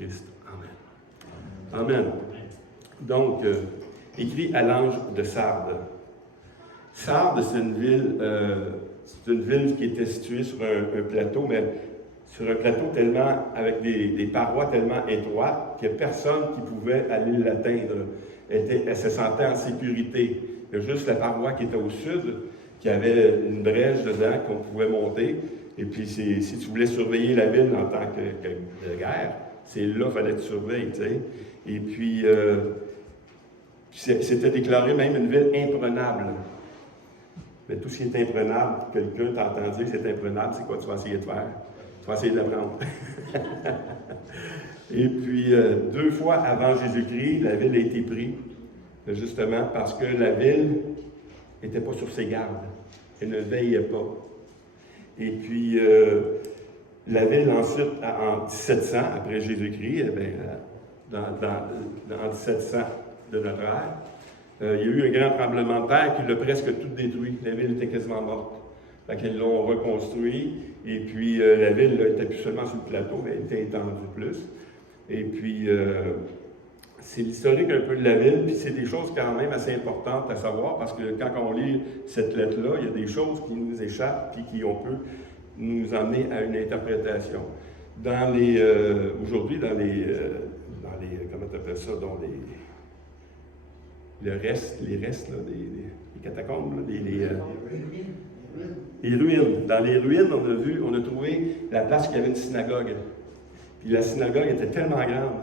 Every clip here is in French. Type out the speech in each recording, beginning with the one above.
Christ. Amen. Amen. Donc, écrit à l'ange de Sardes. Sardes, c'est une ville qui était située sur un plateau, mais sur un plateau tellement, avec des parois tellement étroites qu'il n'y a personne qui pouvait aller l'atteindre. Elle se sentait en sécurité. Il y a juste la paroi qui était au sud, qui avait une brèche dedans qu'on pouvait monter. Et puis, si tu voulais surveiller la ville en tant que de guerre, c'est là qu'il fallait que tu surveilles, tu sais. Et puis, c'était déclaré même une ville imprenable. Mais tout ce qui est imprenable, quelqu'un t'entend dire que c'est imprenable, c'est quoi tu vas essayer de faire? Tu vas essayer de l'apprendre. Et puis, 2 fois avant Jésus-Christ, la ville a été prise, justement parce que la ville n'était pas sur ses gardes. Elle ne veillait pas. Et puis, la ville ensuite, en 1700, après Jésus-Christ, en 1700 de notre ère, il y a eu un grand tremblement de terre qui l'a presque tout détruit. La ville était quasiment morte. Fait qu'ils l'ont reconstruit, et puis la ville n'était plus seulement sur le plateau, mais elle était étendue plus. Et puis, c'est l'historique un peu de la ville, puis c'est des choses quand même assez importantes à savoir, parce que quand on lit cette lettre-là, il y a des choses qui nous échappent, puis qui on peut nous emmener à une interprétation. Aujourd'hui, dans les comment tu appelles ça, dans les restes là, des catacombes, là, les ruines. Dans les ruines, on a trouvé la place où il y avait une synagogue. Puis la synagogue était tellement grande.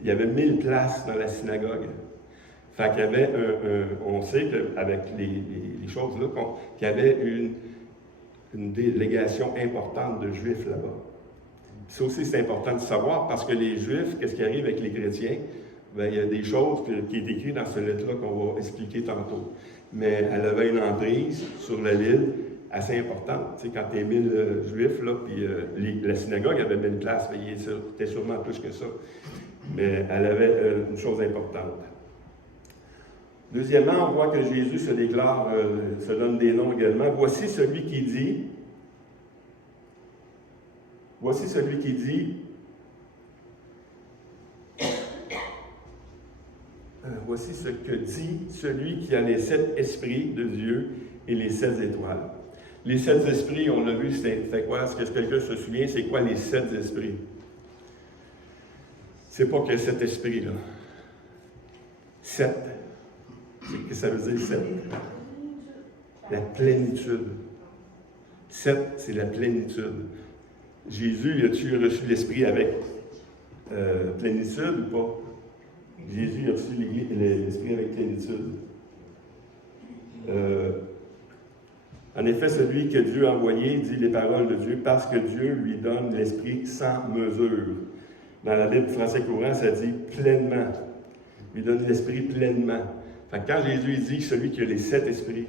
Il y avait 1000 places dans la synagogue. Fait qu'il y avait on sait qu'avec les choses là, qu'il y avait une délégation importante de Juifs là-bas. Ça aussi, c'est important de savoir parce que les Juifs, qu'est-ce qui arrive avec les chrétiens? Bien, il y a des choses qui est écrites dans ce lettre-là qu'on va expliquer tantôt. Mais elle avait une emprise sur la ville assez importante. Tu sais, quand tu es 1000 Juifs, là, puis la synagogue avait 1000 places, mais il était sûrement plus que ça. Mais elle avait une chose importante. Deuxièmement, on voit que Jésus se déclare, se donne des noms également. Voici celui qui dit, voici ce que dit celui qui a les 7 esprits de Dieu et les 7 étoiles. Les 7 esprits, on l'a vu, c'était quoi? Est-ce que quelqu'un se souvient, c'est quoi les 7 esprits? C'est pas que 7 esprits, là. 7. Qu'est-ce que ça veut dire, 7? La plénitude. 7, c'est la plénitude. Jésus, as-tu reçu l'esprit avec plénitude ou pas? Jésus a reçu l'esprit avec plénitude. En effet, celui que Dieu a envoyé dit les paroles de Dieu parce que Dieu lui donne l'esprit sans mesure. Dans la Bible français courant, ça dit pleinement. Il lui donne l'esprit pleinement. Fait que quand Jésus dit celui qui a les 7 esprits,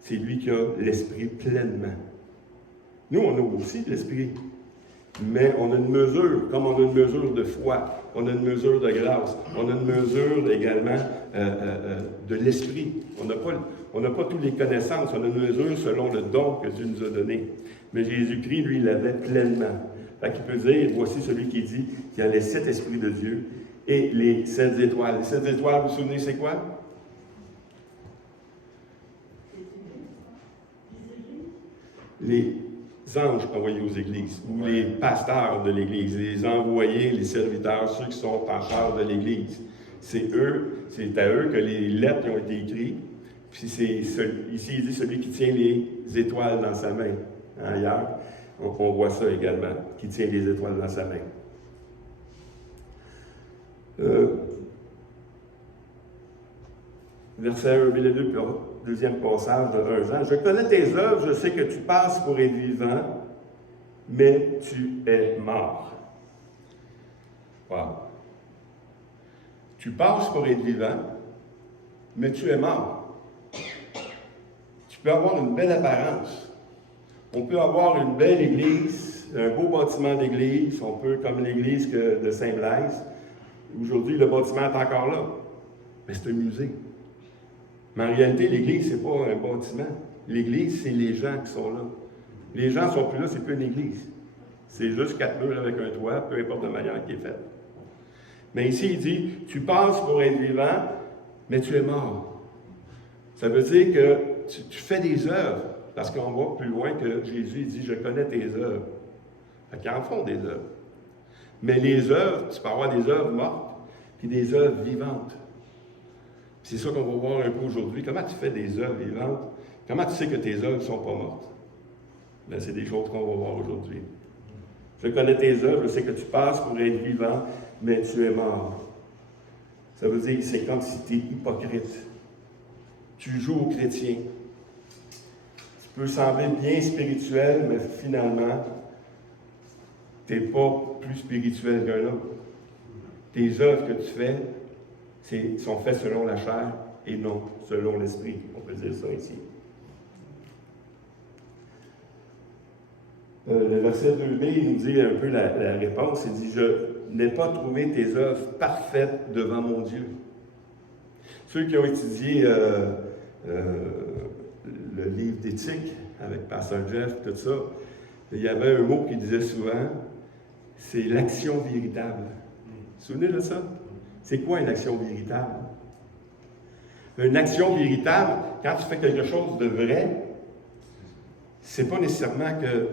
c'est lui qui a l'esprit pleinement. Nous, on a aussi l'esprit. Mais on a une mesure, comme on a une mesure de foi, on a une mesure de grâce, on a une mesure également de l'esprit. On n'a pas toutes les connaissances, on a une mesure selon le don que Dieu nous a donné. Mais Jésus-Christ, lui, il l'avait pleinement. Fait qu'il peut dire, voici celui qui dit qu'il y a les 7 esprits de Dieu et les 7 étoiles. Les 7 étoiles, vous vous souvenez, c'est quoi? Les anges envoyés aux églises, ou les pasteurs de l'Église, les envoyés, les serviteurs, ceux qui sont en charge de l'Église. C'est à eux que les lettres ont été écrites. Puis ici, il dit celui qui tient les étoiles dans sa main. Ailleurs, on voit ça également, qui tient les étoiles dans sa main. Verset 1, le deuxième passage de 1 Jean. Je connais tes œuvres, je sais que tu passes pour être vivant, mais tu es mort. Wow. Tu passes pour être vivant, mais tu es mort. Tu peux avoir une belle apparence. On peut avoir une belle église, un beau bâtiment d'église. On peut, comme l'église de Saint-Blaise. Aujourd'hui, le bâtiment est encore là, mais c'est un musée. Mais en réalité, l'église, ce n'est pas un bâtiment. L'église, c'est les gens qui sont là. Les gens ne sont plus là, c'est plus une église. C'est juste 4 murs avec un toit, peu importe la manière qui est faite. Mais ici, il dit, tu passes pour être vivant, mais tu es mort. Ça veut dire que tu fais des œuvres, parce qu'on va plus loin que Jésus dit, je connais tes œuvres. Fait qu'ils en font des œuvres. Mais les œuvres, tu peux avoir des œuvres mortes, puis des œuvres vivantes. C'est ça qu'on va voir un peu aujourd'hui. Comment tu fais des œuvres vivantes? Comment tu sais que tes œuvres ne sont pas mortes? Bien, c'est des choses qu'on va voir aujourd'hui. Je connais tes œuvres, je sais que tu passes pour être vivant, mais tu es mort. Ça veut dire que c'est comme si tu es hypocrite. Tu joues au chrétien. Tu peux sembler bien spirituel, mais finalement, tu n'es pas plus spirituel qu'un autre. Tes œuvres que tu fais sont faites selon la chair et non selon l'esprit. On peut dire ça ici. Le verset 2b, il nous dit un peu la réponse. Il dit, je n'ai pas trouvé tes œuvres parfaites devant mon Dieu. Ceux qui ont étudié le livre d'éthique avec Pasteur Jeff, tout ça, il y avait un mot qu'il disait souvent, c'est l'action véritable. Vous vous souvenez de ça? C'est quoi une action véritable? Une action véritable, quand tu fais quelque chose de vrai, c'est pas nécessairement que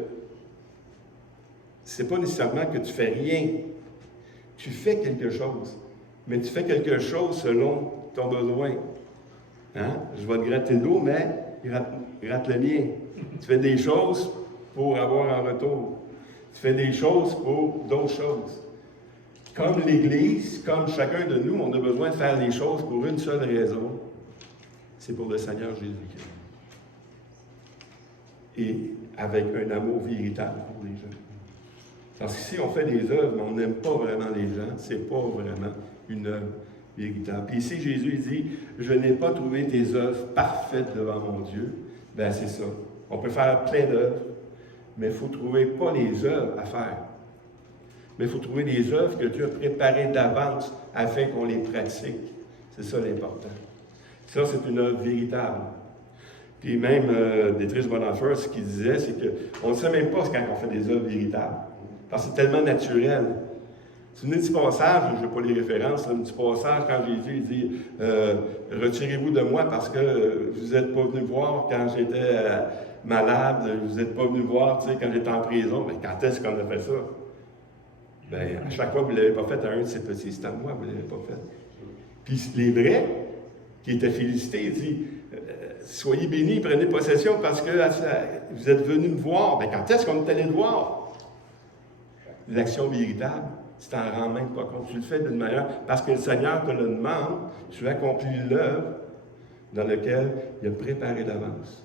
tu fais rien. Tu fais quelque chose, mais tu fais quelque chose selon ton besoin. Hein? Je vais te gratter le dos, mais gratte le mien. Tu fais des choses pour avoir un retour. Tu fais des choses pour d'autres choses. Comme l'Église, comme chacun de nous, on a besoin de faire des choses pour une seule raison. C'est pour le Seigneur Jésus-Christ. Et avec un amour véritable pour les gens. Parce que si on fait des œuvres, mais on n'aime pas vraiment les gens, c'est pas vraiment une œuvre véritable. Puis ici, Jésus dit, je n'ai pas trouvé tes œuvres parfaites devant mon Dieu. Ben c'est ça. On peut faire plein d'œuvres, mais il faut trouver pas les œuvres à faire. Mais il faut trouver des œuvres que Dieu a préparées d'avance afin qu'on les pratique. C'est ça l'important. Ça, c'est une œuvre véritable. Puis même Dietrich Bonhoeffer, ce qu'il disait, c'est qu'on ne sait même pas quand on fait des œuvres véritables. Parce que c'est tellement naturel. C'est un petit passage, je n'ai pas les références, un petit passage quand Jésus dit retirez-vous de moi parce que vous n'êtes pas venu me voir quand j'étais malade, vous n'êtes pas venu me voir quand j'étais en prison. Mais quand est-ce qu'on a fait ça? Bien, à chaque fois que vous ne l'avez pas fait à un de ces petits, c'est à moi que vous ne l'avez pas fait. Puis les vrais, qui étaient félicités, il dit soyez bénis, prenez possession parce que vous êtes venus me voir. Bien, quand est-ce qu'on est allé te voir? L'action véritable, tu t'en rends même pas compte. Tu le fais d'une manière, parce que le Seigneur te le demande, tu accomplis l'œuvre dans laquelle il a préparé d'avance.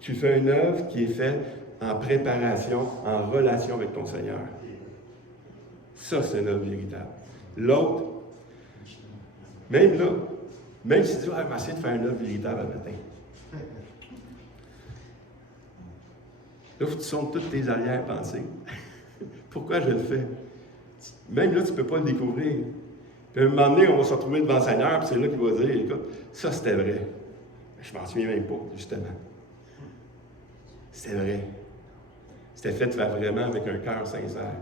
Tu fais une œuvre qui est faite en préparation, en relation avec ton Seigneur. Ça, c'est une œuvre véritable. L'autre, même là, même si tu dis, je vais essayer de faire une œuvre véritable le matin. Là, il faut que tu sondes toutes tes arrière-pensées. Pourquoi je le fais? Même là, tu ne peux pas le découvrir. Puis à un moment donné, on va se retrouver devant le Seigneur, puis c'est là qu'il va dire, écoute, ça c'était vrai. Je ne m'en souviens même pas, justement. C'était vrai. C'était fait vraiment avec un cœur sincère.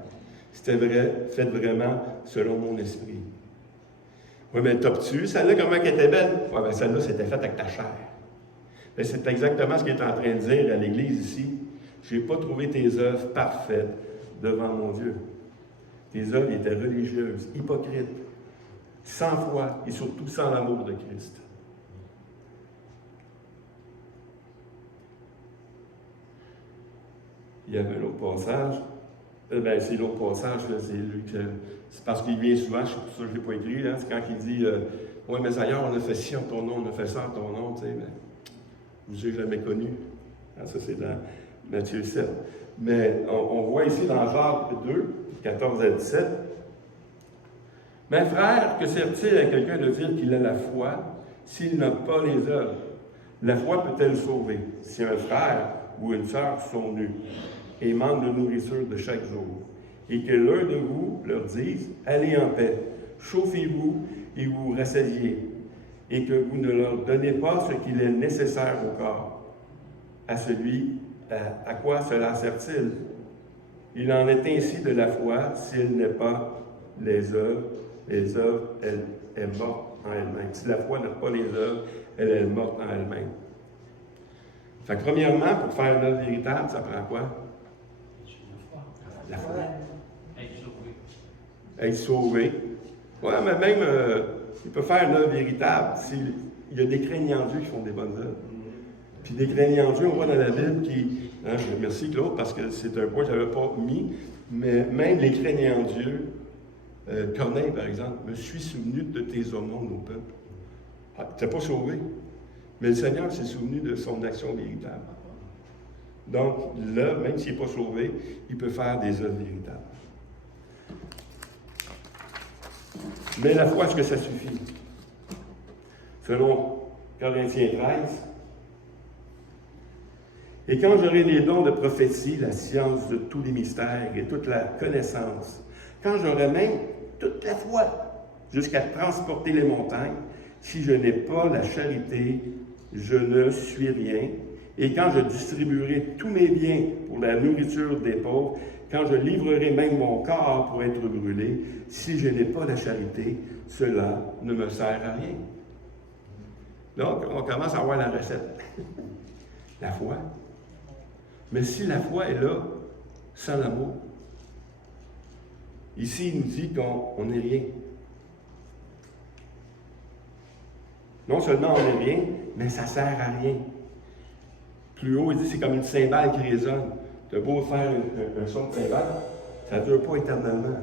C'était vrai, fait vraiment selon mon esprit. Oui, mais t'as-tu, celle-là, comment elle était belle? Oui, bien celle-là, c'était faite avec ta chair. Mais c'est exactement ce qu'il est en train de dire à l'Église ici. Je n'ai pas trouvé tes œuvres parfaites devant mon Dieu. Tes œuvres étaient religieuses, hypocrites, sans foi et surtout sans l'amour de Christ. Il y avait l'autre passage. C'est l'autre passage, là, c'est lui que. C'est parce qu'il vient souvent, c'est pour ça que je ne l'ai pas écrit, hein, c'est quand il dit oui, mais Seigneur, on a fait ci en ton nom, on a fait ça en ton nom, tu sais, mais vous n'avez jamais connu. Hein, ça, c'est dans Matthieu 7. Mais on voit ici dans Jacques 2, 14 à 17. Mes frères, que sert-il à quelqu'un de dire qu'il a la foi s'il n'a pas les œuvres? La foi peut-elle sauver? Si un frère ou une sœur sont nus et manquent de nourriture de chaque jour, et que l'un de vous leur dise, allez en paix, chauffez-vous et vous rassasiez, et que vous ne leur donnez pas ce qu'il est nécessaire au corps, à quoi cela sert-il? Il en est ainsi de la foi, s'il n'est pas les œuvres, elle est morte en elle-même. Si la foi n'a pas les œuvres, elle est morte en elle-même. Fait que premièrement, pour faire une œuvre véritable, ça prend quoi? La foi. Être sauvé. Ouais, mais même, il peut faire une œuvre véritable s'il y a des craignants Dieu qui font des bonnes œuvres. Puis des craignants Dieu, on voit dans la Bible qui... Hein, merci Claude, parce que c'est un point que je n'avais pas mis, mais même les craignants Dieu, Corneille par exemple, me suis souvenu de tes aumônes au peuple. Ah, tu n'es pas sauvé, mais le Seigneur s'est souvenu de son action véritable. Donc là, même s'il n'est pas sauvé, il peut faire des œuvres véritables. Mais la foi, est-ce que ça suffit? Selon Corinthiens 13, et quand j'aurai les dons de prophétie, la science de tous les mystères et toute la connaissance, quand j'aurai même toute la foi, jusqu'à transporter les montagnes, si je n'ai pas la charité, je ne suis rien. Et quand je distribuerai tous mes biens pour la nourriture des pauvres, quand je livrerai même mon corps pour être brûlé, si je n'ai pas la charité, cela ne me sert à rien. Donc, on commence à voir la recette. La foi. Mais si la foi est là, sans l'amour, ici, il nous dit qu'on n'est rien. Non seulement on n'est rien, mais ça ne sert à rien. Plus haut, il dit c'est comme une cymbale qui résonne. Tu as beau faire un son de cymbale, ça ne dure pas éternellement.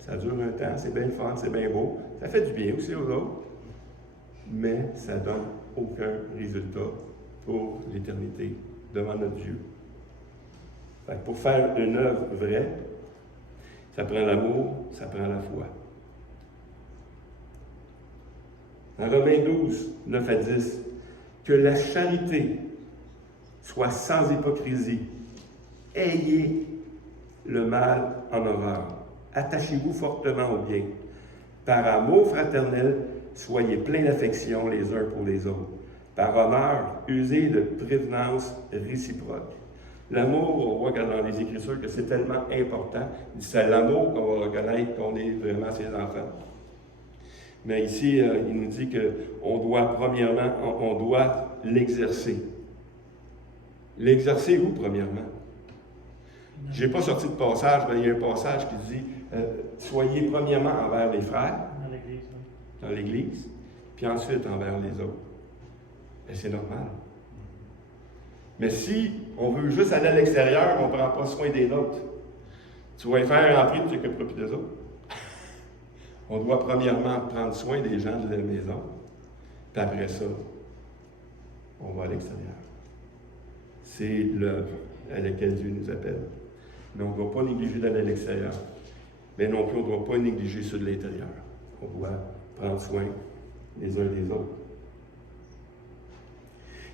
Ça dure un temps, c'est bien fun, c'est bien beau. Ça fait du bien aussi aux autres, mais ça ne donne aucun résultat pour l'éternité devant notre Dieu. Fait que pour faire une œuvre vraie, ça prend l'amour, ça prend la foi. En Romains 12, 9 à 10, que la charité soit sans hypocrisie. Ayez le mal en horreur. Attachez-vous fortement au bien. Par amour fraternel, soyez pleins d'affection les uns pour les autres. Par honneur, usez de prévenance réciproque. L'amour, on voit dans les Écritures que c'est tellement important. C'est l'amour qu'on va reconnaître qu'on est vraiment ses enfants. Mais ici, il nous dit qu'on doit, premièrement, on doit l'exercer. L'exercer où, premièrement? Je n'ai pas sorti de passage, mais il y a un passage qui dit soyez premièrement envers les frères, dans l'Église, puis ensuite envers les autres. Et c'est normal. Mais si on veut juste aller à l'extérieur, on ne prend pas soin des nôtres, tu vas les faire rentrer, tu t'occuperas plus des autres. On doit premièrement prendre soin des gens de la maison, puis après ça, on va à l'extérieur. C'est l'œuvre à laquelle Dieu nous appelle. Mais on ne doit pas négliger d'aller à l'extérieur. Mais non plus, on ne doit pas négliger ceux de l'intérieur. On doit prendre soin les uns des autres.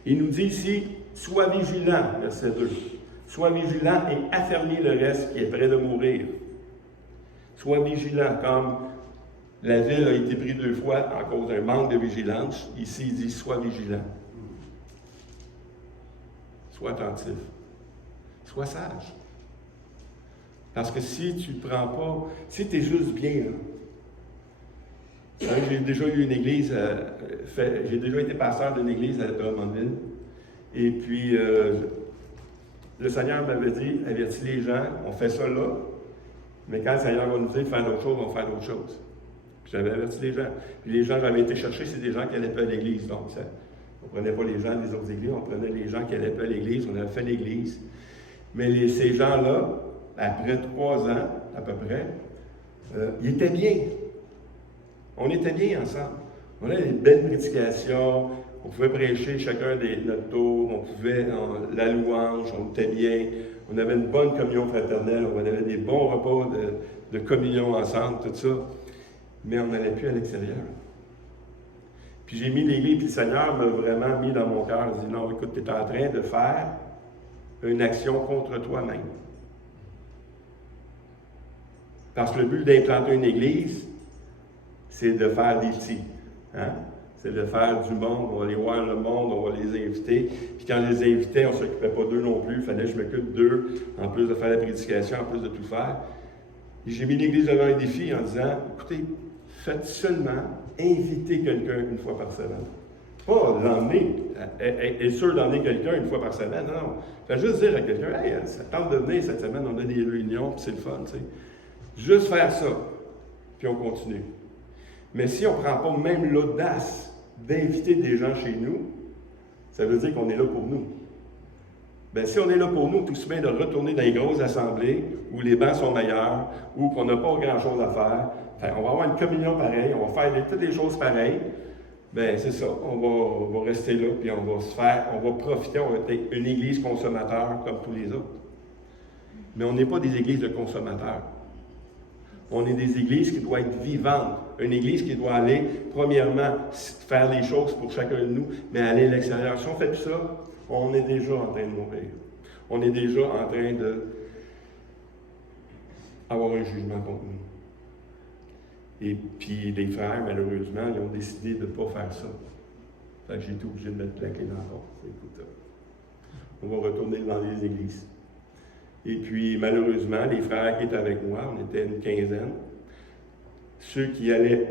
Il nous dit ici, sois vigilant, verset 2. Sois vigilant et affermis le reste qui est près de mourir. Sois vigilant, comme la ville a été prise 2 fois à cause d'un manque de vigilance. Ici, il dit, sois vigilant. Sois attentif. Sois sage. Parce que si tu ne prends pas, si tu es juste bien, là, j'ai déjà eu une église, j'ai déjà été pasteur d'une église à Drummondville, et puis le Seigneur m'avait dit, avertis les gens, on fait ça là, mais quand le Seigneur va nous dire de faire d'autres choses, on va faire d'autres choses. Puis j'avais averti les gens. Puis les gens que j'avais été chercher, c'est des gens qui n'allaient pas à l'église. Donc, on ne prenait pas les gens des autres églises, on prenait les gens qui n'allaient pas à l'église, on avait fait l'église. Mais ces gens-là, après 3 ans, à peu près, ils étaient bien. On était bien ensemble. On avait une belle prédication, on pouvait prêcher chacun notre tour, on pouvait, la louange, on était bien, on avait une bonne communion fraternelle, on avait des bons repas de communion ensemble, tout ça. Mais on n'allait plus à l'extérieur. Puis j'ai mis l'église, puis le Seigneur m'a vraiment mis dans mon cœur, il dit, non, écoute, tu es en train de faire une action contre toi-même. Parce que le but d'implanter une église, c'est de faire des petits. Hein? C'est de faire du monde, on va aller voir le monde, on va les inviter. Puis quand je les invitais, on ne s'occupait pas d'eux non plus. Il fallait que je m'occupe d'eux, en plus de faire la prédication, en plus de tout faire. Et j'ai mis l'Église devant un défi en disant, écoutez, faites seulement inviter quelqu'un une fois par semaine. Pas l'emmener, être sûr d'emmener quelqu'un une fois par semaine, non. Faites juste dire à quelqu'un, hey, ça tente de venir cette semaine, on a des réunions, puis c'est le fun, tu sais. Juste faire ça, puis on continue. Mais si on ne prend pas même l'audace d'inviter des gens chez nous, ça veut dire qu'on est là pour nous. Bien, si on est là pour nous, tout se met de retourner dans les grosses assemblées où les bancs sont meilleurs, où on n'a pas grand-chose à faire. Enfin, on va avoir une communion pareille, on va faire toutes les choses pareilles. Bien, c'est ça, on va rester là, puis on va profiter, on va être une église consommateur comme tous les autres. Mais on n'est pas des églises de consommateurs. On est des églises qui doivent être vivantes. Une église qui doit aller, premièrement, faire les choses pour chacun de nous, mais aller à l'extérieur. Si on fait tout ça, on est déjà en train de mourir. On est déjà en train d'avoir un jugement contre nous. Et puis les frères, malheureusement, ils ont décidé de ne pas faire ça. Fait que j'ai été obligé de mettre la clé dans la porte. Écoute, on va retourner dans les églises. Et puis, malheureusement, les frères qui étaient avec moi, on était une quinzaine, ceux qui allaient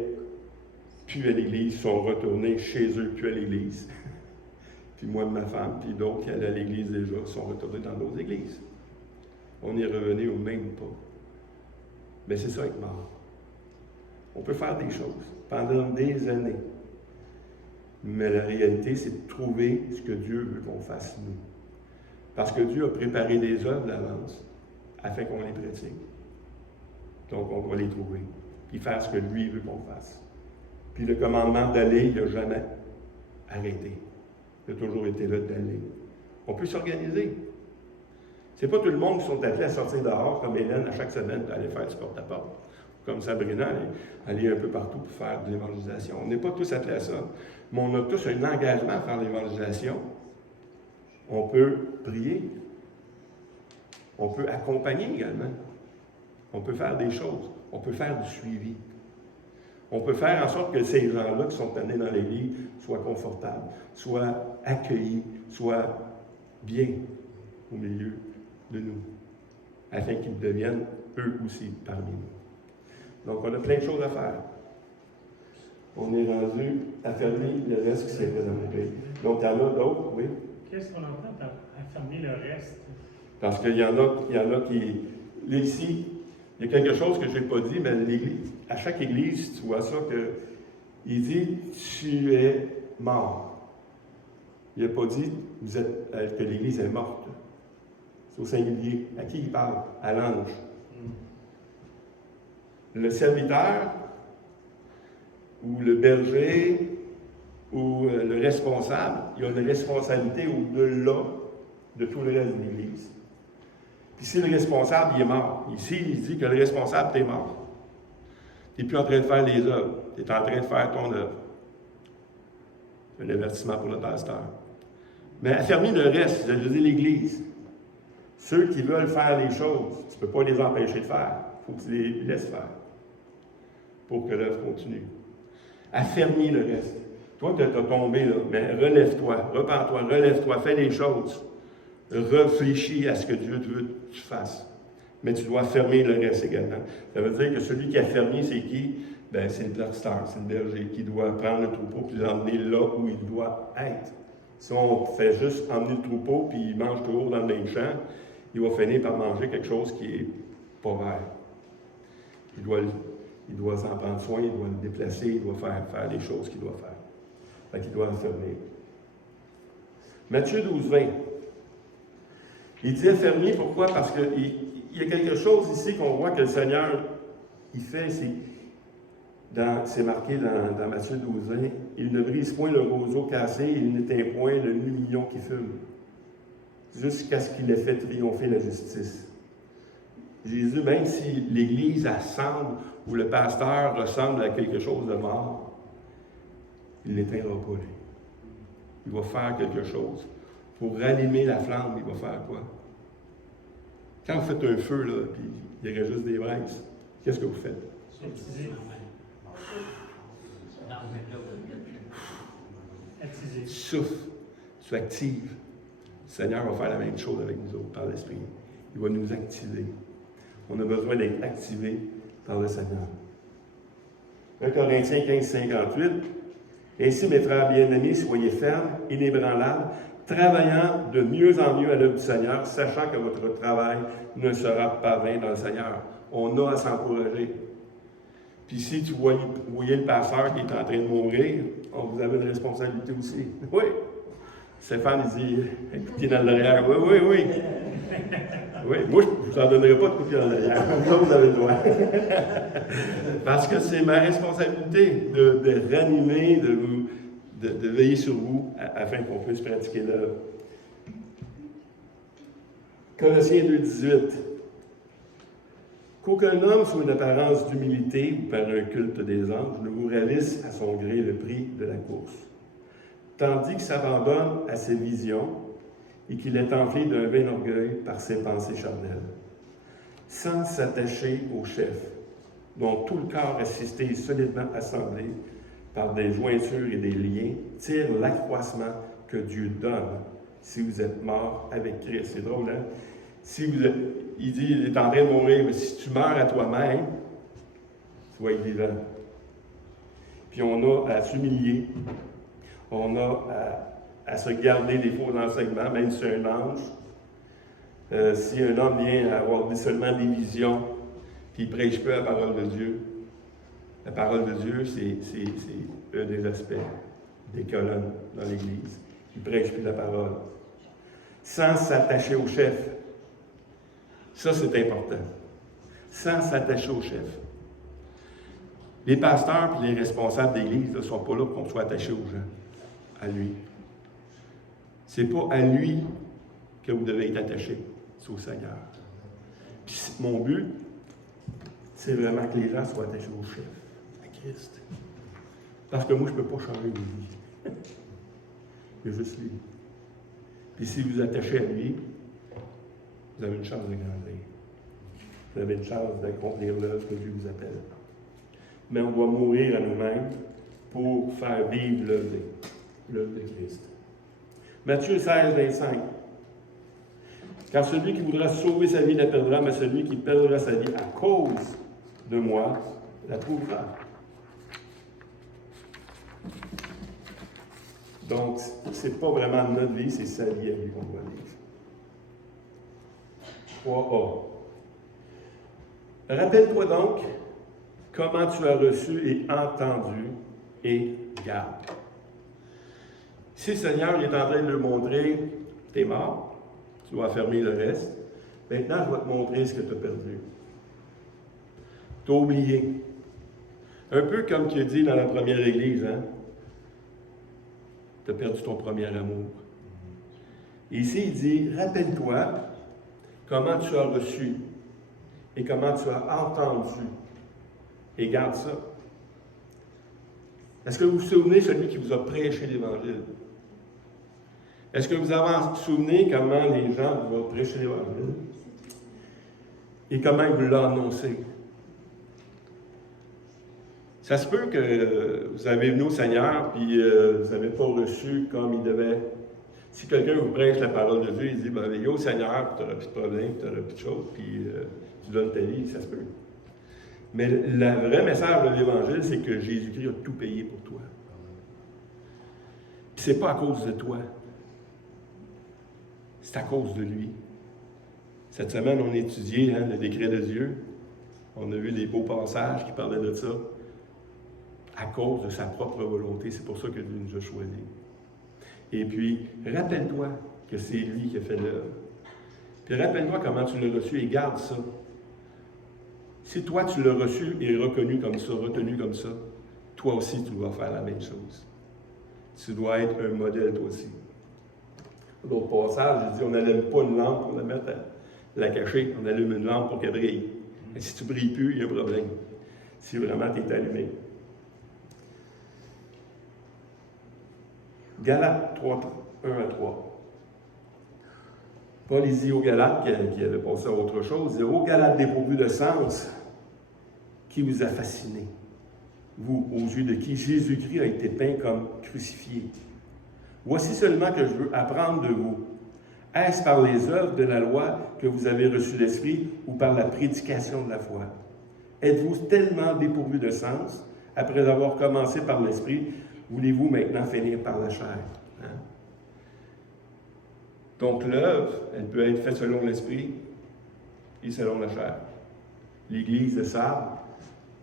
plus à l'église sont retournés chez eux, plus à l'église. Puis moi, ma femme, puis d'autres qui allaient à l'église déjà, sont retournés dans d'autres églises. On est revenu au même pas. Mais c'est ça être mort. On peut faire des choses pendant des années. Mais la réalité, c'est de trouver ce que Dieu veut qu'on fasse nous. Parce que Dieu a préparé des œuvres d'avance afin qu'on les pratique. Donc, on va les trouver. Puis faire ce que lui veut qu'on fasse. Puis le commandement d'aller, il n'a jamais arrêté. Il a toujours été là d'aller. On peut s'organiser. C'est pas tout le monde qui sont appelés à sortir dehors, comme Hélène, à chaque semaine, d'aller faire du porte-à-porte. Comme Sabrina, aller un peu partout pour faire de l'évangélisation. On n'est pas tous appelés à ça. Mais on a tous un engagement à faire l'évangélisation. On peut prier. On peut accompagner également. On peut faire des choses. On peut faire du suivi. On peut faire en sorte que ces gens-là qui sont amenés dans l'Église soient confortables, soient accueillis, soient bien au milieu de nous, afin qu'ils deviennent eux aussi parmi nous. Donc, on a plein de choses à faire. On est rendu à fermer le reste qui s'est fait dans mon pays. Donc, il y en a d'autres, oui. Qu'est-ce qu'on entend par fermer le reste? Parce qu'il y en a qui... Là, ici, il y a quelque chose que je n'ai pas dit, mais à chaque église, tu vois ça, il dit « Tu es mort ». Il n'a pas dit que l'église est morte. C'est au singulier. À qui il parle? À l'ange. Le serviteur, ou le berger, ou le responsable, il a une responsabilité au-delà de tout le reste de l'Église. Puis si le responsable, il est mort, ici, il dit que le responsable, tu es mort. Tu n'es plus en train de faire les œuvres, tu es en train de faire ton œuvre. C'est un avertissement pour le pasteur. Mais affermis le reste, je veux dire l'Église. Ceux qui veulent faire les choses, tu ne peux pas les empêcher de faire. Il faut que tu les laisses faire pour que l'œuvre continue. Affermis le reste. Toi, tu as tombé là, mais relève-toi, repens-toi, relève-toi, fais les choses. Réfléchis à ce que Dieu veut que tu fasses. Mais tu dois fermer le reste également. Ça veut dire que celui qui a fermé, c'est qui? Ben, c'est le pasteur, c'est le berger qui doit prendre le troupeau et l'emmener là où il doit être. Si on fait juste emmener le troupeau puis il mange toujours dans le même champ, il va finir par manger quelque chose qui n'est pas vert. Il doit s'en prendre soin, il doit le déplacer, il doit faire les choses qu'il doit faire. Fait qu'il doit fermer. Matthieu 12, 20. Il dit affermi, pourquoi? Parce qu'il y a quelque chose ici qu'on voit que le Seigneur, il fait, c'est marqué dans Matthieu 12, 20. Il ne brise point le roseau cassé, il n'éteint point le lumignon qui fume, jusqu'à ce qu'il ait fait triompher la justice. Jésus, même si l'Église semble, ou le pasteur ressemble à quelque chose de mort, il n'éteindra pas, lui. Il va faire quelque chose. Pour rallumer la flamme, il va faire quoi? Quand vous faites un feu, là, puis il y aurait juste des braises, qu'est-ce que vous faites? Attisé. Souffle, tu actives. Le Seigneur va faire la même chose avec nous autres par l'Esprit. Il va nous activer. On a besoin d'être activés par le Seigneur. 1 Corinthiens 15, 58. Ainsi, mes frères bien-aimés, soyez fermes, inébranlables, travaillant de mieux en mieux à l'œuvre du Seigneur, sachant que votre travail ne sera pas vain dans le Seigneur. On a à s'encourager. Puis si tu voyais le pasteur qui est en train de mourir, vous avez une responsabilité aussi. Oui. Stéphane, il dit, un coup de pied dans l'arrière. Oui, oui, oui. Oui, moi, je ne vous en donnerai pas de coup de pied dans l'arrière. Ça, vous avez le droit. Parce que c'est ma responsabilité de ranimer, de veiller sur vous afin qu'on puisse pratiquer l'œuvre. Colossiens 2,18. Qu'aucun homme, sous une apparence d'humilité ou par un culte des anges, ne vous ravisse à son gré le prix de la course, tandis qu'il s'abandonne à ses visions et qu'il est enflé d'un vain orgueil par ses pensées charnelles, sans s'attacher au chef, dont tout le corps assisté et solidement assemblé par des jointures et des liens, tire l'accroissement que Dieu donne si vous êtes mort avec Christ. C'est drôle, hein? Si vous êtes, il dit, il est en train de mourir, mais si tu meurs à toi-même, tu vas être vivant. Puis on a à s'humilier, on a à se garder des faux enseignements, même si c'est un ange. Si un homme vient à avoir seulement des visions, puis il ne prêche pas la parole de Dieu, la parole de Dieu, c'est un des aspects des colonnes dans l'Église. Il ne prêche plus la parole. Sans s'attacher au chef. Ça, c'est important. Sans s'attacher au chef. Les pasteurs et les responsables d'Église ne sont pas là pour qu'on soit attaché aux gens, à lui. C'est pas à lui que vous devez être attaché, c'est au Seigneur. Puis mon but, c'est vraiment que les gens soient attachés au chef, à Christ. Parce que moi, je ne peux pas changer de vie. Il y a juste lui. Puis si vous attachez à lui, vous avez une chance de grandir. Vous avez une chance d'accomplir l'œuvre que Dieu vous appelle. Mais on doit mourir à nous-mêmes pour faire vivre l'œuvre de Christ. Matthieu 16, 25. Car celui qui voudra sauver sa vie la perdra, mais celui qui perdra sa vie à cause de moi la trouvera. Donc, ce n'est pas vraiment notre vie, c'est sa vie à lui qu'on doit vivre. 3a. Rappelle-toi donc comment tu as reçu et entendu et garde. Si le Seigneur il est en train de le montrer, tu es mort, tu dois fermer le reste. Maintenant, je vais te montrer ce que tu as perdu. Tu as oublié. Un peu comme tu as dit dans la première église, hein? Tu as perdu ton premier amour. Et ici, il dit, rappelle-toi comment tu as reçu et comment tu as entendu. Et garde ça. Est-ce que vous vous souvenez de celui qui vous a prêché l'Évangile? Est-ce que vous vous souvenez comment les gens vous ont prêché l'Évangile? Et comment il vous l'a annoncé? Ça se peut que vous avez venu au Seigneur, puis vous n'avez pas reçu comme il devait. Si quelqu'un vous prêche la parole de Dieu, il dit, ben, viens au Seigneur, puis tu n'auras plus de problème, tu n'auras plus de choses, puis tu donnes ta vie, ça se peut. Mais le vrai message de l'Évangile, c'est que Jésus-Christ a tout payé pour toi. Puis c'est pas à cause de toi. C'est à cause de lui. Cette semaine, on a étudié le décret de Dieu. On a vu des beaux passages qui parlaient de ça. À cause de sa propre volonté. C'est pour ça que Dieu nous a choisis. Et puis, rappelle-toi que c'est lui qui a fait l'œuvre. Puis rappelle-toi comment tu l'as reçu et garde ça. Si toi, tu l'as reçu et reconnu comme ça, retenu comme ça, toi aussi, tu dois faire la même chose. Tu dois être un modèle, toi aussi. L'autre passage, il dit, on n'allume pas une lampe pour la mettre la cacher. On allume une lampe pour qu'elle brille. Et si tu ne brilles plus, il y a un problème. Si vraiment tu es allumé. Galates 3, 1 à 3. Paul il dit aux Galates qui avaient pensé à autre chose, il dit, ô Galates dépourvus de sens, qui vous a fasciné, vous, aux yeux de qui Jésus-Christ a été peint comme crucifié. Voici seulement que je veux apprendre de vous. Est-ce par les œuvres de la loi que vous avez reçu l'Esprit ou par la prédication de la foi? Êtes-vous tellement dépourvu de sens, après avoir commencé par l'Esprit, voulez-vous maintenant finir par la chair? Hein? Donc l'œuvre, elle peut être faite selon l'Esprit et selon la chair. L'Église de Sardes,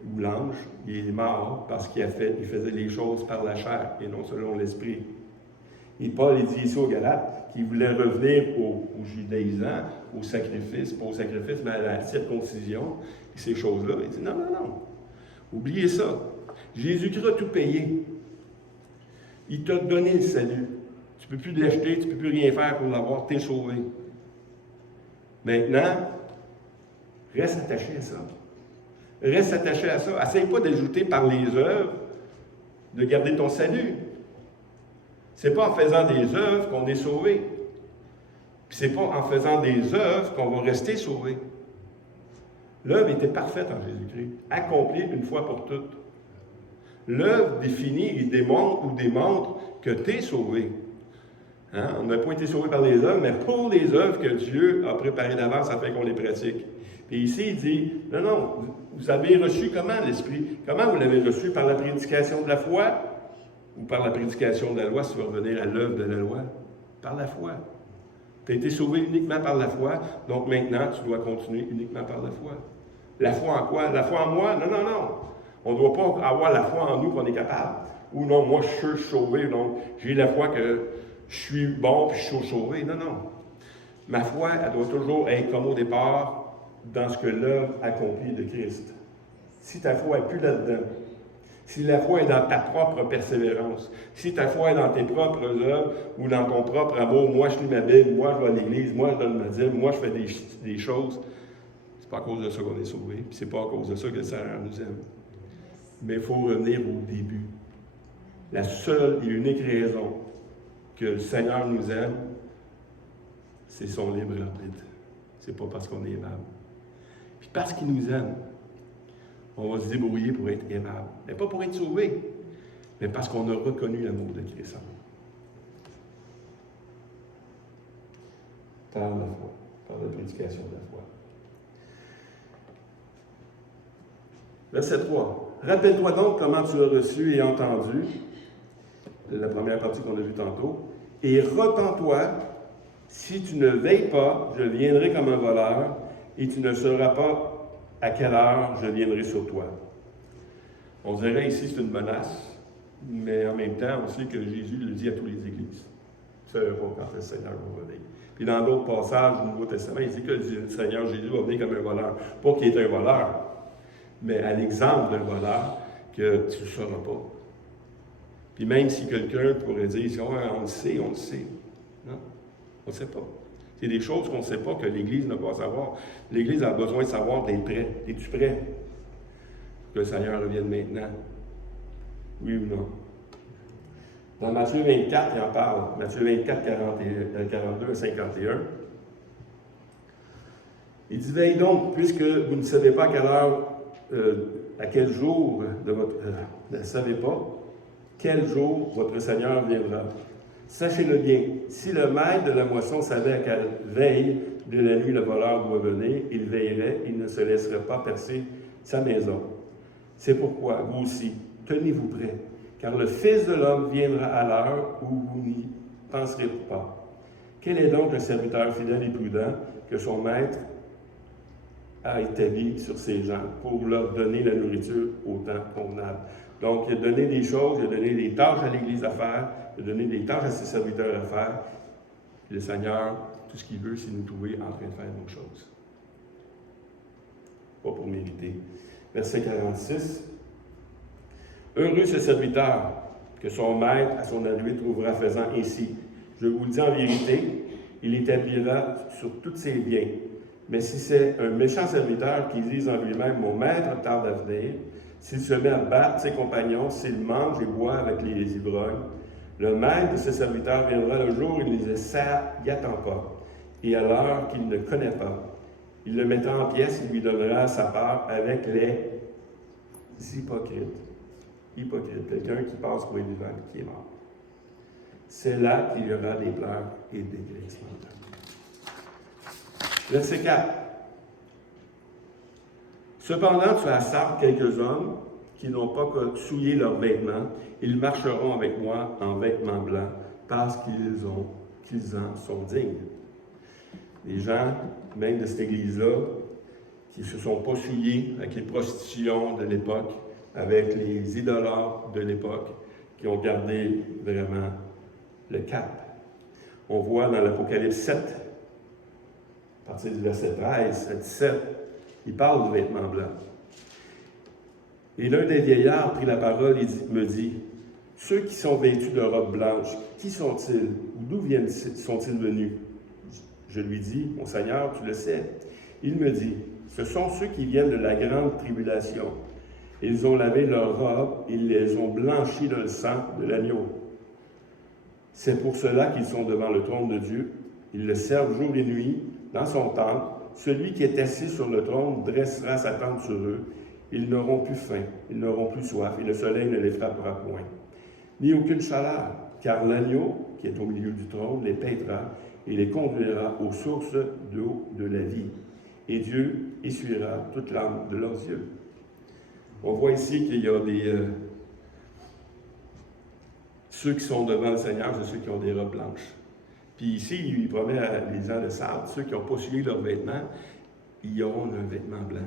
ou l'ange, il est mort parce qu'il faisait les choses par la chair et non selon l'Esprit. Et Paul il dit ici aux Galates qu'il voulait revenir aux judaïsants, au sacrifice, pas au sacrifice, mais à la circoncision, et ces choses-là. Il dit non, non, non. Oubliez ça. Jésus-Christ a tout payé. Il t'a donné le salut. Tu ne peux plus l'acheter, tu ne peux plus rien faire pour l'avoir, tu es sauvé. Maintenant, reste attaché à ça. Reste attaché à ça. Essaye pas d'ajouter par les œuvres de garder ton salut. C'est pas en faisant des œuvres qu'on est sauvé. Puis c'est pas en faisant des œuvres qu'on va rester sauvé. L'œuvre était parfaite en Jésus-Christ, accomplie une fois pour toutes. L'œuvre définit et démontre que tu es sauvé. Hein? On n'a pas été sauvé par les œuvres, mais pour les œuvres que Dieu a préparées d'avance afin qu'on les pratique. Et ici, il dit, non, non, vous avez reçu comment l'Esprit? Comment vous l'avez reçu? Par la prédication de la foi ou par la prédication de la loi, si tu veux revenir à l'œuvre de la loi? Par la foi. Tu as été sauvé uniquement par la foi, donc maintenant, tu dois continuer uniquement par la foi. La foi en quoi? La foi en moi? Non, non, non. On ne doit pas avoir la foi en nous qu'on est capable. Ou non, moi, je suis sauvé, donc j'ai la foi que je suis bon puis je suis sauvé. Non, non. Ma foi, elle doit toujours être comme au départ, dans ce que l'œuvre accomplie de Christ. Si ta foi n'est plus là-dedans, si la foi est dans ta propre persévérance, si ta foi est dans tes propres œuvres ou dans ton propre amour, moi je lis ma Bible, moi je vais à l'église, moi je donne ma dîme, moi je fais des choses, c'est pas à cause de ça qu'on est sauvé, puis c'est pas à cause de ça que le Seigneur nous aime. Mais il faut revenir au début. La seule et unique raison que le Seigneur nous aime, c'est son libre arbitre. C'est pas parce qu'on est aimable. Puis parce qu'il nous aime, on va se débrouiller pour être aimable. Mais pas pour être sauvé, mais parce qu'on a reconnu l'amour de Christ. Par la foi, par la prédication de la foi. Verset 3. Rappelle-toi donc comment tu as reçu et entendu, la première partie qu'on a vue tantôt, et repens-toi, si tu ne veilles pas, je viendrai comme un voleur, et tu ne sauras pas à quelle heure je viendrai sur toi. On dirait ici c'est une menace, mais en même temps, on sait que Jésus le dit à toutes les églises. Tu ne sauras pas quand le Seigneur va venir. Puis dans d'autres passages du Nouveau Testament, il dit que le Seigneur Jésus va venir comme un voleur. Pas qu'il est un voleur, mais à l'exemple d'un voleur, que tu ne sauras pas. Puis même si quelqu'un pourrait dire, oh, on le sait. Non, on ne sait pas. C'est des choses qu'on ne sait pas, que l'Église ne va pas savoir. L'Église a besoin de savoir, t'es prêt? Es-tu prêt? Que le Seigneur revienne maintenant. Oui ou non? Dans Matthieu 24, il en parle. Matthieu 24, 42 à 51. Il dit, veille donc, puisque vous ne savez pas à quelle heure, à quel jour de votre... ne savez pas quel jour votre Seigneur viendra. Sachez-le bien, si le maître de la moisson savait à quelle veille de la nuit le voleur doit venir, il veillerait, il ne se laisserait pas percer sa maison. C'est pourquoi, vous aussi, tenez-vous prêts, car le Fils de l'homme viendra à l'heure où vous n'y penserez pas. Quel est donc le serviteur fidèle et prudent que son maître a établi sur ses gens pour leur donner la nourriture au temps convenable? Donc, il a donné des choses, il a donné des tâches à l'Église à faire, il a donné des tâches à ses serviteurs à faire. Et le Seigneur, tout ce qu'il veut, c'est nous trouver en train de faire nos choses. Pas pour mériter. Verset 46. Heureux ce serviteur que son maître à son adjoint trouvera faisant ainsi. Je vous le dis en vérité, il établira sur tous ses biens. Mais si c'est un méchant serviteur qui dise en lui-même, mon maître tarde à venir, s'il se met à battre ses compagnons, s'il mange et boit avec les ivrognes, le maître de ce serviteur viendra le jour où il ne s'y attend pas, et à l'heure qu'il ne connaît pas. Il le mettra en pièces et lui donnera sa part avec les hypocrites. Hypocrite, quelqu'un qui passe pour un vivant et qui est mort. C'est là qu'il y aura des pleurs et des grincements de dents. Verset 4. Cependant, tu as Sardes quelques hommes qui n'ont pas souillé leurs vêtements. Ils marcheront avec moi en vêtements blancs parce qu'ils en sont dignes. Les gens, même de cette église-là, qui ne se sont pas souillés avec les prostitutions de l'époque, avec les idolâtres de l'époque, qui ont gardé vraiment le cap. On voit dans l'Apocalypse 7, à partir du verset 13 à 17, il parle du vêtement blanc. Et l'un des vieillards prit la parole et me dit, « Ceux qui sont vêtus de robes blanches, qui sont-ils? Ou d'où sont-ils venus? » Je lui dis, « Mon Seigneur, tu le sais. » Il me dit, « Ce sont ceux qui viennent de la grande tribulation. Ils ont lavé leurs robes, ils les ont blanchies dans le sang de l'agneau. C'est pour cela qu'ils sont devant le trône de Dieu. Ils le servent jour et nuit dans son temple. Celui qui est assis sur le trône dressera sa tente sur eux. Ils n'auront plus faim, ils n'auront plus soif, et le soleil ne les frappera point, ni aucune chaleur, car l'agneau qui est au milieu du trône les paîtra et les conduira aux sources d'eau de la vie. Et Dieu essuiera toute larme de leurs yeux. » On voit ici qu'il y a ceux qui sont devant le Seigneur, c'est ceux qui ont des robes blanches. Puis ici, il promet à les gens de Sardes, ceux qui n'ont pas souillé leurs vêtements, ils auront un vêtement blanc.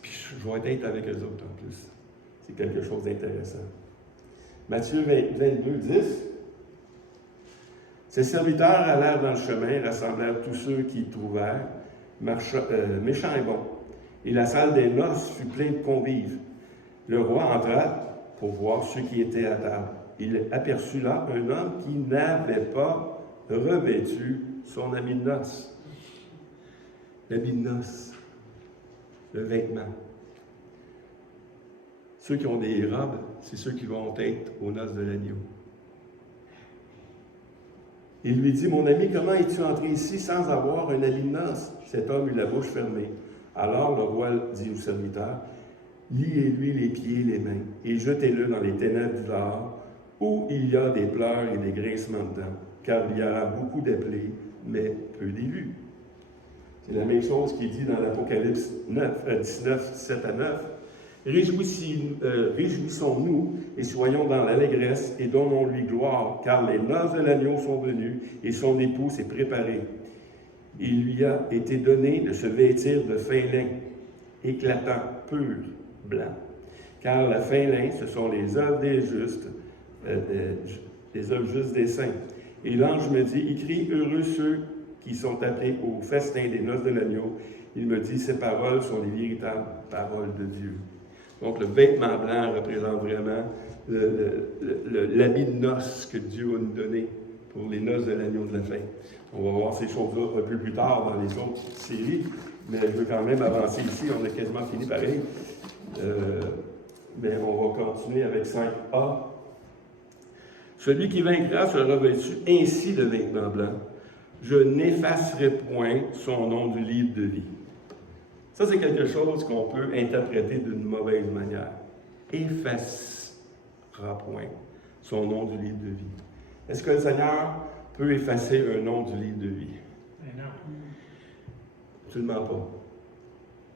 Puis je vais être avec eux autres en plus. C'est quelque chose d'intéressant. Matthieu 22, 10. Ses serviteurs allèrent dans le chemin, rassemblèrent tous ceux qu'ils trouvèrent, méchants et bons. Et la salle des noces fut pleine de convives. Le roi entra pour voir ceux qui étaient à table. Il aperçut là un homme qui n'avait pas revêtu son habit de noces. L'habit de noces, le vêtement. Ceux qui ont des robes, c'est ceux qui vont être aux noces de l'agneau. Il lui dit, « Mon ami, comment es-tu entré ici sans avoir un habit de noces? » Cet homme eut la bouche fermée. Alors le roi dit au serviteur, « Liez-lui les pieds et les mains, et jetez-le dans les ténèbres du dehors, où il y a des pleurs et des grincements de dents, car il y aura beaucoup d'appelés, mais peu d'élus. » C'est la même chose qui est dit dans l'Apocalypse 19, 7 à 9. « Réjouissons-nous et soyons dans l'allégresse et donnons-lui gloire, car les noces de l'agneau sont venues et son époux s'est préparé. Il lui a été donné de se vêtir de fin lin, éclatant, pur, blanc. Car la fin lin, ce sont les œuvres des justes, les œuvres justes des saints. Et l'ange me dit, écris heureux ceux qui sont appelés au festin des noces de l'agneau. Il me dit, ces paroles sont les véritables paroles de Dieu. » Donc, le vêtement blanc représente vraiment l'habit de noces que Dieu va nous donner pour les noces de l'agneau de la fin. On va voir ces choses-là un peu plus tard dans les autres séries, mais je veux quand même avancer ici. On a quasiment fini pareil. Mais on va continuer avec 5a. Celui qui vaincra sera vêtu ainsi de vêtements blancs. Je n'effacerai point son nom du livre de vie. Ça, c'est quelque chose qu'on peut interpréter d'une mauvaise manière. Effacera point son nom du livre de vie. Est-ce que le Seigneur peut effacer un nom du livre de vie? Mais non. Absolument pas.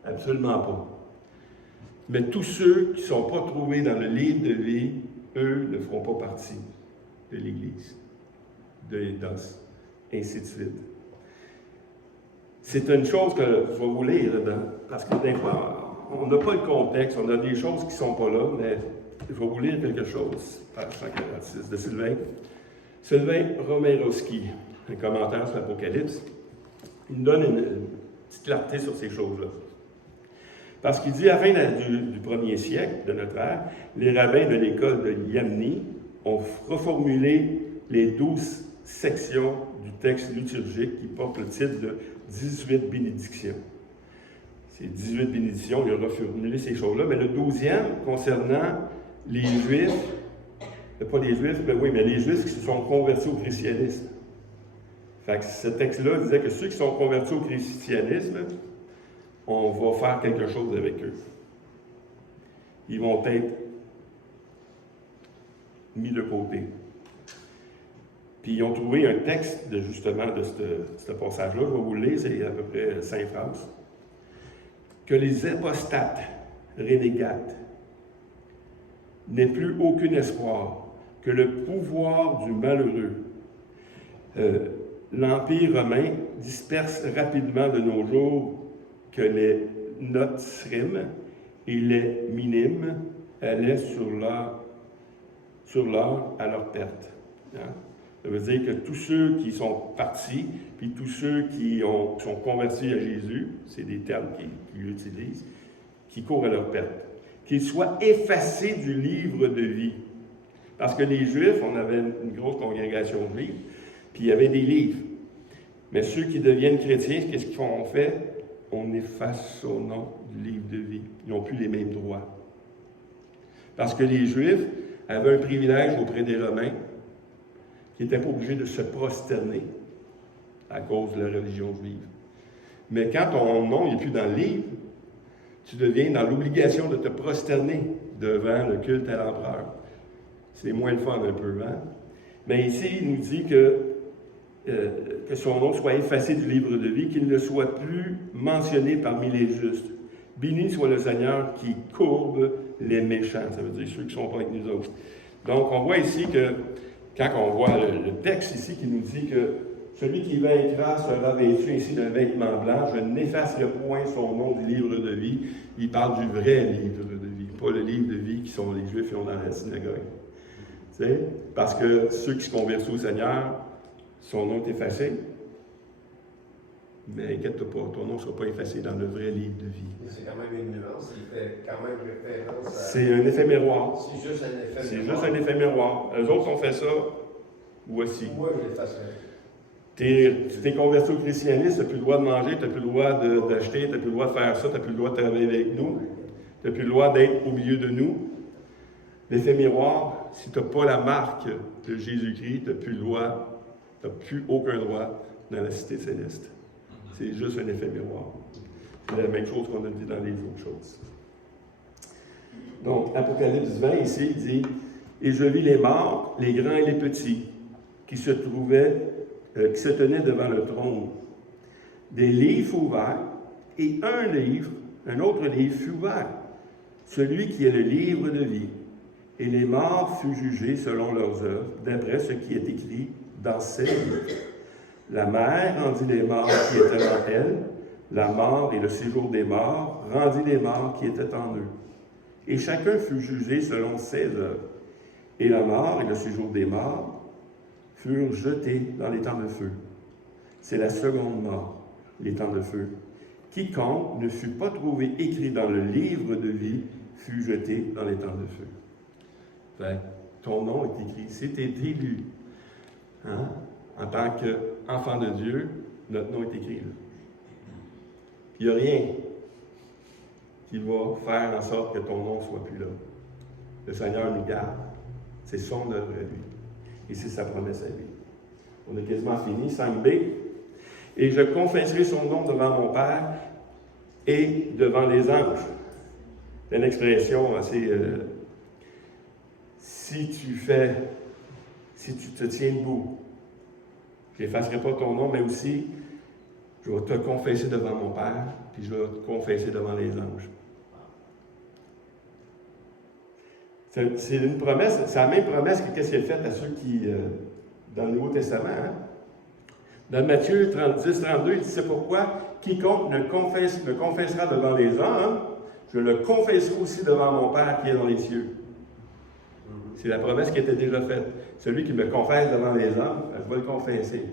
Absolument pas. Mais tous ceux qui ne sont pas trouvés dans le livre de vie, eux ne feront pas partie de l'Église, de l'Édos, ainsi de suite. C'est une chose que je vais vous lire, parce que des fois, on n'a pas le contexte, on a des choses qui ne sont pas là, mais je vais vous lire quelque chose, page 146 de Sylvain. Sylvain Romerowski, un commentaire sur l'Apocalypse, il nous donne une petite clarté sur ces choses-là. Parce qu'il dit, à la fin du 1er siècle de notre ère, les rabbins de l'école de Yamni ont reformulé les 12 sections du texte liturgique qui porte le titre de 18 bénédictions. Ces 18 bénédictions, il a reformulé ces choses-là, mais le 12e, concernant les Juifs, pas les Juifs, mais oui, mais les Juifs qui se sont convertis au christianisme. Fait que ce texte-là disait que ceux qui sont convertis au christianisme, on va faire quelque chose avec eux. Ils vont être mis de côté. Puis ils ont trouvé un texte justement de ce passage-là, je vais vous le lire, c'est à peu près 5 phrases. Que les apostates renégates n'aient plus aucun espoir, que le pouvoir du malheureux, l'Empire romain disperse rapidement de nos jours, que les notsrim et les minimes allaient sur l'or à leur perte. Hein? Ça veut dire que tous ceux qui sont partis, puis tous ceux qui sont convertis à Jésus, c'est des termes qu'ils utilisent, qui courent à leur perte. Qu'ils soient effacés du livre de vie. Parce que les Juifs, on avait une grosse congrégation juive, puis il y avait des livres. Mais ceux qui deviennent chrétiens, qu'est-ce qu'ils font? On fait? On efface son nom du livre de vie. Ils n'ont plus les mêmes droits. Parce que les Juifs avaient un privilège auprès des Romains, qui n'étaient pas obligés de se prosterner à cause de la religion juive. Mais quand ton nom n'est plus dans le livre, tu deviens dans l'obligation de te prosterner devant le culte à l'empereur. C'est moins le fun un peu, hein? Mais ici, il nous dit que son nom soit effacé du livre de vie, qu'il ne soit plus mentionné parmi les justes. Béni soit le Seigneur qui courbe les méchants, ça veut dire ceux qui ne sont pas avec nous autres. Donc, on voit ici que, quand on voit le texte ici qui nous dit que celui qui vaincra sera vêtu ainsi d'un vêtement blanc, je n'effacerai point son nom du livre de vie. Il parle du vrai livre de vie, pas le livre de vie qui sont les Juifs qui ont dans la synagogue. Tu sais? Parce que ceux qui se convertissent au Seigneur, son nom est effacé. Mais inquiète-toi pas, ton nom ne sera pas effacé dans le vrai livre de vie. Mais c'est quand même une nuance, il fait quand même référence à... C'est un effet miroir. C'est juste un effet C'est miroir. juste un effet miroir. Eux autres ont fait ça, voici. Moi, je l'effacerai. Tu t'es converti au christianisme, tu n'as plus le droit de manger, tu n'as plus le droit d'acheter, tu n'as plus le droit de faire ça, tu n'as plus le droit de travailler avec nous, tu n'as plus le droit d'être au milieu de nous. L'effet miroir, si tu n'as pas la marque de Jésus-Christ, tu n'as plus le droit, tu n'as plus aucun droit dans la cité céleste. C'est juste un effet miroir. C'est la même chose qu'on a dit dans les autres choses. Donc, Apocalypse 20, ici, il dit « Et je vis les morts, les grands et les petits, qui se tenaient devant le trône. Des livres ouverts, et un autre livre fut ouvert, celui qui est le livre de vie. Et les morts furent jugés selon leurs œuvres, d'après ce qui est écrit dans ces livres. La mer rendit les morts qui étaient en elle, la mort et le séjour des morts rendit les morts qui étaient en eux. Et chacun fut jugé selon ses œuvres. Et la mort et le séjour des morts furent jetés dans les temps de feu. C'est la seconde mort, les temps de feu. Quiconque ne fut pas trouvé écrit dans le livre de vie fut jeté dans les temps de feu. Fait, ton nom est écrit. Si tu es élu, hein, en tant qu'enfant de Dieu, notre nom est écrit là. Il n'y a rien qui va faire en sorte que ton nom ne soit plus là. Le Seigneur nous garde. C'est son œuvre à lui. Et c'est sa promesse à lui. On a quasiment fini. 5b. Et je confesserai son nom devant mon Père et devant les anges. C'est une expression assez... si tu te tiens debout, je n'effacerai pas ton nom, mais aussi, je vais te confesser devant mon Père, puis je vais te confesser devant les anges. C'est une promesse, c'est la même promesse que qu'est-ce qui est fait à ceux qui, dans le Nouveau Testament. Hein? Dans Matthieu 10-32, il dit, c'est pourquoi quiconque me confessera devant les hommes, je le confesserai aussi devant mon Père qui est dans les cieux. C'est la promesse qui était déjà faite. Celui qui me confesse devant les hommes, je vais le confesser.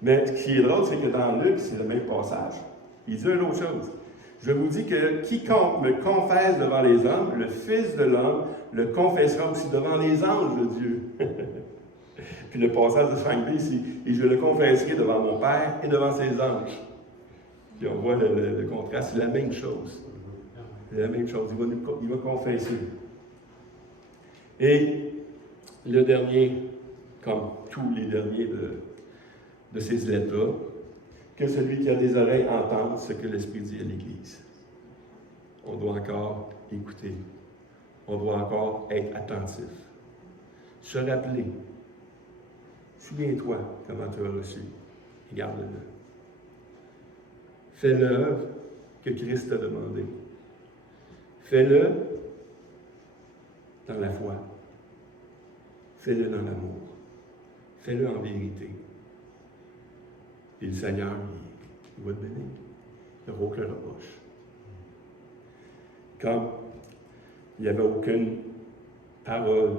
Mais ce qui est drôle, c'est que dans Luc, c'est le même passage. Il dit une autre chose. Je vous dis que quiconque me confesse devant les hommes, le Fils de l'homme le confessera aussi devant les anges de Dieu. Puis le passage de 5b ici, et je le confesserai devant mon Père et devant ses anges. Puis on voit le contraste, c'est la même chose. C'est la même chose, il va confesser. Et le dernier, comme tous les derniers de ces lettres-là, que celui qui a des oreilles entende ce que l'Esprit dit à l'Église. On doit encore écouter. On doit encore être attentif. Se rappeler Souviens-toi comment tu as reçu et garde-le. Fais l'œuvre que Christ t'a demandé. Fais-le dans la foi. Fais-le dans l'amour. Fais-le en vérité. Et le Seigneur, il va te bénir. Il n'y aura aucun reproche. Comme il n'y avait aucune parole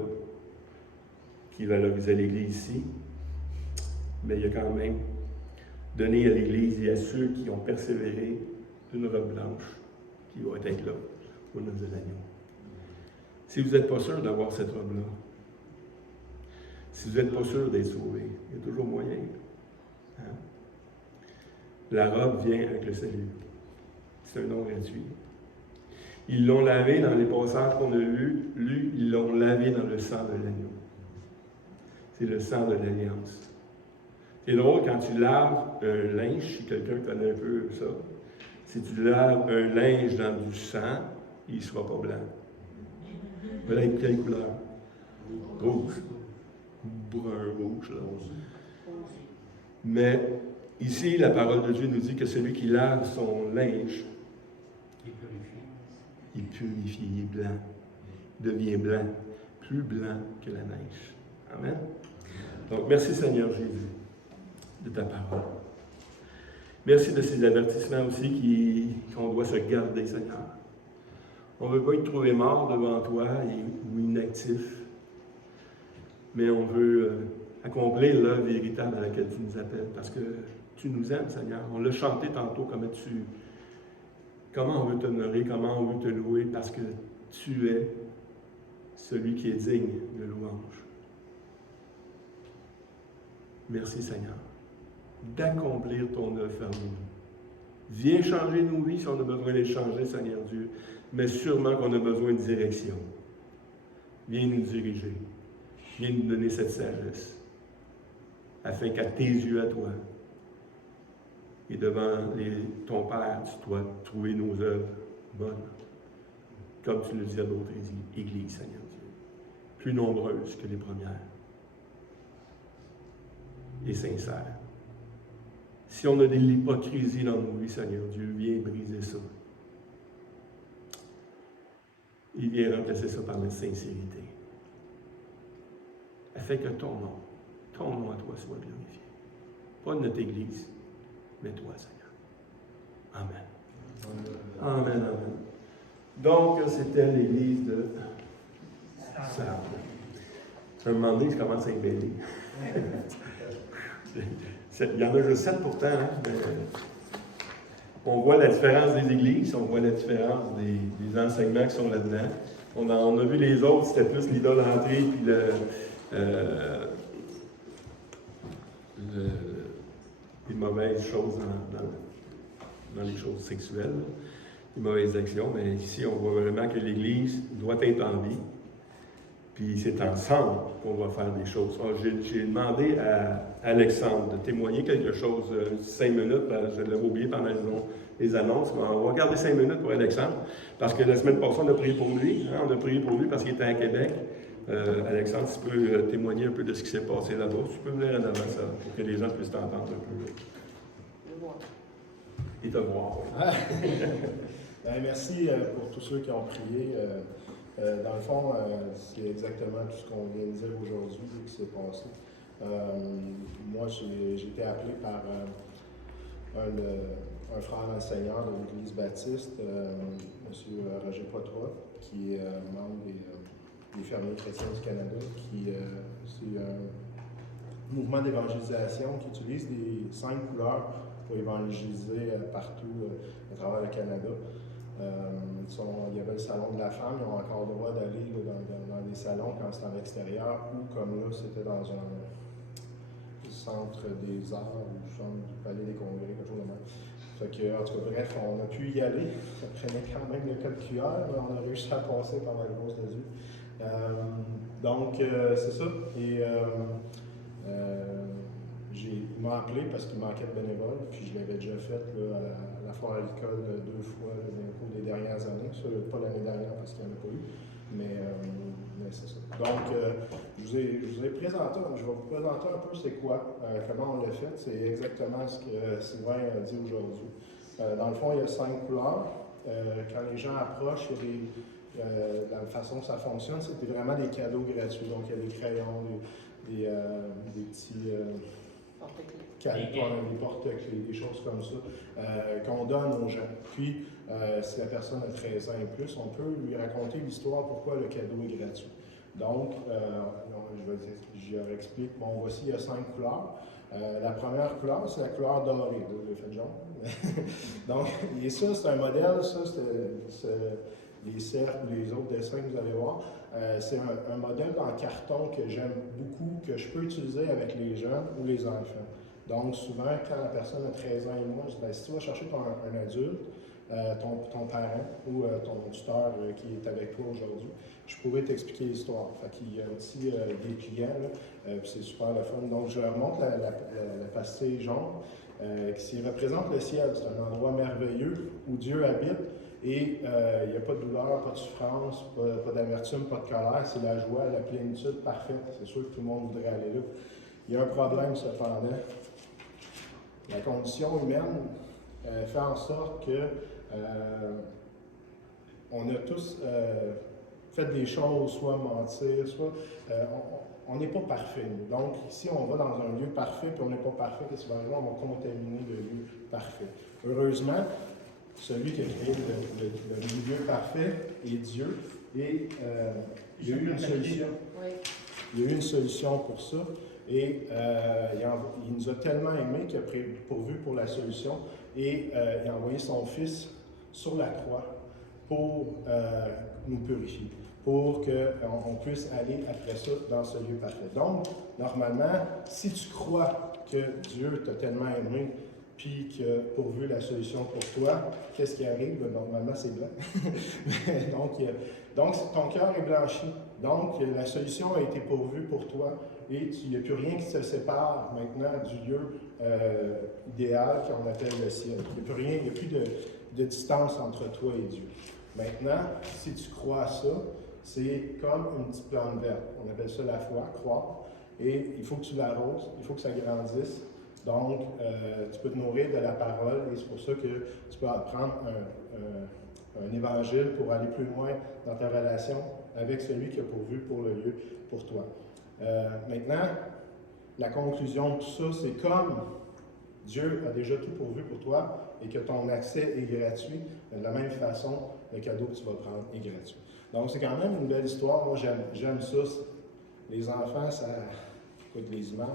qui valorisait l'Église ici, mais il a quand même donné à l'Église et à ceux qui ont persévéré une robe blanche qui va être là au nom de l'agneau. Si vous n'êtes pas sûr d'avoir cette robe-là, si vous n'êtes pas sûr d'être sauvé, il y a toujours moyen. Hein? La robe vient avec le salut. C'est un don gratuit. Ils l'ont lavé dans les passages qu'on a lus, ils l'ont lavé dans le sang de l'agneau. C'est le sang de l'alliance. C'est drôle quand tu laves un linge, si quelqu'un connaît un peu ça, si tu laves un linge dans du sang, il ne sera pas blanc. Il va être quelle couleur? Rouge. Brun rouge, là. Mais ici, la parole de Dieu nous dit que celui qui lave son linge, il purifie, il est blanc. Il devient blanc, plus blanc que la neige. Amen. Donc, merci Seigneur Jésus de ta parole. Merci de ces avertissements aussi qu'on doit se garder, Seigneur. On ne veut pas être trouvé mort devant toi ou inactif, mais on veut accomplir l'œuvre véritable à laquelle tu nous appelles, parce que tu nous aimes, Seigneur. On l'a chanté tantôt, comment on veut t'honorer, comment on veut te louer, parce que tu es celui qui est digne de louange. Merci, Seigneur, d'accomplir ton œuvre parmi nous. Viens changer nos vies si on a besoin de les changer, Seigneur Dieu, mais sûrement qu'on a besoin de direction. Viens nous diriger. Viens nous donner cette sagesse, afin qu'à tes yeux à toi, et devant ton Père, tu dois trouver nos œuvres bonnes, comme tu le dis à d'autres églises, Seigneur Dieu, plus nombreuses que les premières, et sincères. Si on a de l'hypocrisie dans nos vies, Seigneur Dieu, viens briser ça. Il vient remplacer ça par la sincérité. Afin que ton nom à toi soit glorifié. Pas notre Église, mais toi, Seigneur. Amen. Amen, amen. Donc, c'était l'Église de Sardes. À un moment donné, je commence à être mêlé. Il y en a juste 7 pourtant. Hein? On voit la différence des églises, on voit la différence des enseignements qui sont là-dedans. On a vu les autres, c'était plus l'idolâtrie puis les mauvaises choses dans les choses sexuelles, les mauvaises actions. Mais ici, on voit vraiment que l'Église doit être en vie. Puis c'est ensemble qu'on va faire des choses. J'ai demandé à Alexandre de témoigner quelque chose, 5 minutes, je l'avais oublié pendant les annonces. On va garder 5 minutes pour Alexandre, parce que la semaine passée, on a prié pour lui. Hein, on a prié pour lui parce qu'il était à Québec. Alexandre, si tu peux témoigner un peu de ce qui s'est passé là-bas, tu peux venir en avant ça, pour que les gens puissent t'entendre un peu. Et te voir. Merci pour tous ceux qui ont prié. Dans le fond, c'est exactement tout ce qu'on vient de dire aujourd'hui qui s'est passé. Moi, j'ai été appelé par un frère enseignant de l'Église baptiste, M. Roger Poitras, qui est membre des Fermiers chrétiens du Canada, c'est un mouvement d'évangélisation qui utilise les 5 couleurs pour évangéliser partout à travers le Canada. Il y avait le salon de la femme, ils ont encore le droit d'aller dans des salons quand c'est en extérieur, ou comme là, c'était dans un centre des arts ou centre du palais des congrès, quelque chose de même. Fait que, en tout cas, bref, on a pu y aller. Ça prenait quand même le code QR, mais on a réussi à passer par la grâce de Dieu. Donc, c'est ça. Et il m'a appelé parce qu'il manquait de bénévoles, puis je l'avais déjà fait là, à la foire à l'école 2 fois au cours des dernières années. Ça, pas l'année dernière parce qu'il n'y en a pas eu. Mais c'est ça. Donc, je vous ai présenté, je vais vous présenter un peu c'est quoi, comment on l'a fait. C'est exactement ce que Sylvain a dit aujourd'hui. Dans le fond, il y a 5 couleurs. Quand les gens approchent, la façon que ça fonctionne, c'était vraiment des cadeaux gratuits. Donc, il y a des crayons, des petits calepins, des porte-clés, des choses comme ça, qu'on donne aux gens. Puis, si la personne a 13 ans et plus, on peut lui raconter l'histoire pourquoi le cadeau est gratuit. Donc, je leur explique, bon, voici, il y a 5 couleurs. La première couleur, c'est la couleur dorée, le fait jaune. Donc, et ça, c'est un modèle, ça, les cercles ou les autres dessins que vous allez voir. C'est un modèle en carton que j'aime beaucoup, que je peux utiliser avec les jeunes ou les enfants. Donc, souvent, quand la personne a 13 ans et moins, je dis, ben, si tu vas chercher un adulte, ton parent ou ton tuteur qui est avec toi aujourd'hui, je pourrais t'expliquer l'histoire. Fait qu'il y a aussi des clients, puis c'est super le fun. Donc, je leur montre la pastille jaune qui représente le ciel. C'est un endroit merveilleux où Dieu habite et il n'y a pas de douleur, pas de souffrance, pas d'amertume, pas de colère. C'est la joie, la plénitude parfaite. C'est sûr que tout le monde voudrait aller là. Il y a un problème cependant. La condition humaine fait en sorte que on a tous fait des choses, soit mentir, soit on n'est pas parfait. Donc, si on va dans un lieu parfait puis on n'est pas parfait, qu'est-ce qui va arriver? On va contaminer le lieu parfait. Heureusement, celui qui a créé le milieu parfait est Dieu et il y a eu une solution. Il y a eu une solution pour ça. Et il nous a tellement aimés qu'il a pourvu pour la solution et il a envoyé son Fils sur la croix pour nous purifier, pour qu'on puisse aller après ça dans ce lieu parfait. Donc, normalement, si tu crois que Dieu t'a tellement aimé puis qu'il a pourvu la solution pour toi, qu'est-ce qui arrive? Normalement, c'est blanc. donc, ton cœur est blanchi. Donc, la solution a été pourvue pour toi. Et il n'y a plus rien qui se sépare maintenant du lieu idéal qu'on appelle le ciel. Il n'y a plus rien, il n'y a plus de distance entre toi et Dieu. Maintenant, si tu crois à ça, c'est comme une petite plante verte. On appelle ça la foi, croire. Et il faut que tu l'arroses, il faut que ça grandisse. Donc, tu peux te nourrir de la parole et c'est pour ça que tu peux apprendre un évangile pour aller plus loin dans ta relation avec celui qui a pourvu pour le lieu pour toi. Maintenant, la conclusion de tout ça, c'est comme Dieu a déjà tout pourvu pour toi et que ton accès est gratuit, de la même façon, le cadeau que tu vas prendre est gratuit. Donc, c'est quand même une belle histoire. Moi, j'aime ça. Les enfants, ça... Écoute, les images,